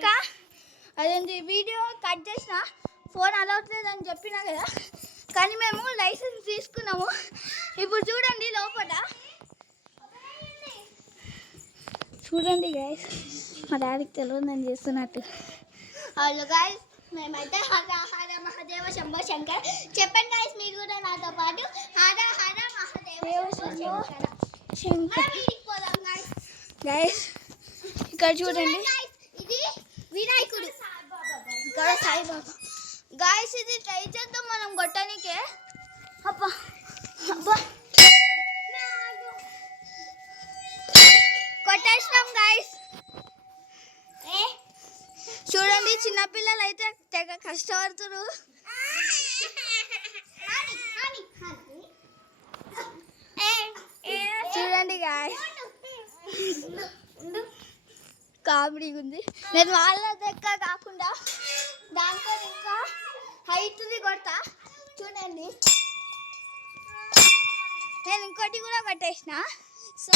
కొట్టినాక అదేంటి video cut చేసిన phone అలవట్లేదని చెప్పినా కదా, కానీ మేము లైసెన్స్ తీసుకున్నాము. ఇప్పుడు చూడండి లోపల, చూడండి గైస్, మా డాడీకి తెలియదు నేను చేస్తున్నట్టు. హలో గైస్, మేమైతే హర హర మహాదేవ శంభో శంకర్ చెప్పండి గైస్, మీరు కూడా నాతో పాటు హర హర మహాదేవ శంకర్ గైస్. ఇక్కడ చూడండి, ఇది వినాయకుడు, ఇక్కడ సాయిబాబా. గాయస్ ఇది ట్రై చేద్దాం మనం కొట్టడానికే. అబ్బా అబ్బా కొట్టేసినాం గాయస్. చూడండి చిన్నపిల్లలు అయితే తెగ కష్టపడుతున్నారు. చూడండి గాయస్, కామెడీగా ఉంది. నేను వాళ్ళ దగ్గర కాకుండా దాంతో ఇంకా హైట్ది కొడతా. చూడండి నేను ఇంకోటి కూడా కట్టేసిన. సో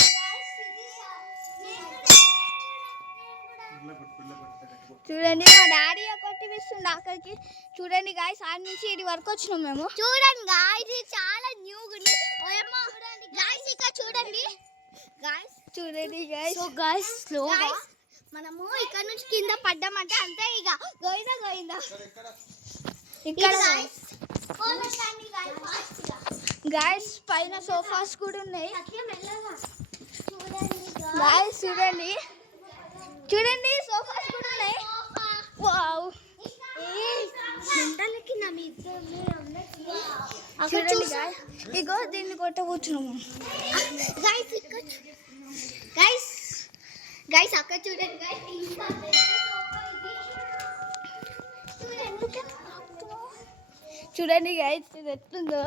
చూడండి మా డాడీ కొట్టిపిస్తుంది అక్కడికి. చూడండి గాయస్, ఆడ నుంచి ఇది వరకు వచ్చినాం మేము. చూడండి గాయస్, ఇది చాలా న్యూగా ఉంది. గాయస్ ఇక్కడ చూడండి గాయస్, చూడండి గాయస్. సో గాయస్ స్లోగా మనము ఇక్కడ నుంచి కింద పడ్డామంటే అంతే, ఇక గోయిందా గోయిందా. ఇక్కడ గాయస్ పైన సోఫాస్ కూడా ఉన్నాయి గాయస్. చూడండి చూడండి సోఫాస్ కూడా ఉన్నాయి. వావ్, చూడండి గాయస్, ఇగో దీన్ని కొట్టబోతున్నాము గాయస్. ఇక్కడ గాయస్ గాయస్ అక్కడ చూడండి గాయస్, చూడండి గాయస్ ఇది ఎట్లుందో.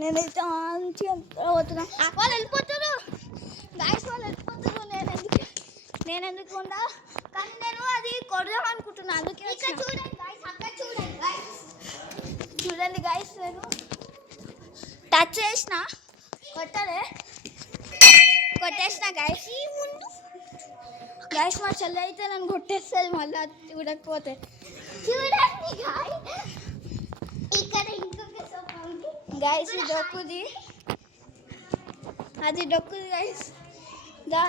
నేనైతే మంచిగా పోతున్నా, వాళ్ళు వెళ్ళిపోతారు గాయస్, వాళ్ళు వెళ్ళిపోతారు. నేను ఎందుకు ఉండా, కానీ నేను అది కొడదాం అనుకుంటున్నాను, అందుకే. ఇక్కడ చూడండి గాయస్, అక్కడ చూడండి గాయస్, చూడండి గాయస్, నేను టచ్ చేసిన కొట్టేసిన గాయస్. గాయస్ మా చెల్లి అయితే నన్ను కొట్టేస్తుంది మళ్ళీ చూడకపోతే. చూడండి ఇక్కడ ఇంకొక సోఫా ఉంది గాయస్, డొక్కుది, అది డొక్కుది గాయస్.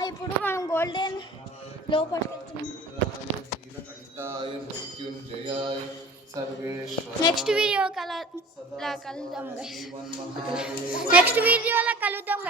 ఇప్పుడు మనం గోల్డెన్ లోపలికి వెళ్తున్నాం. నెక్స్ట్ వీడియో కలుద్దాం గాయస్.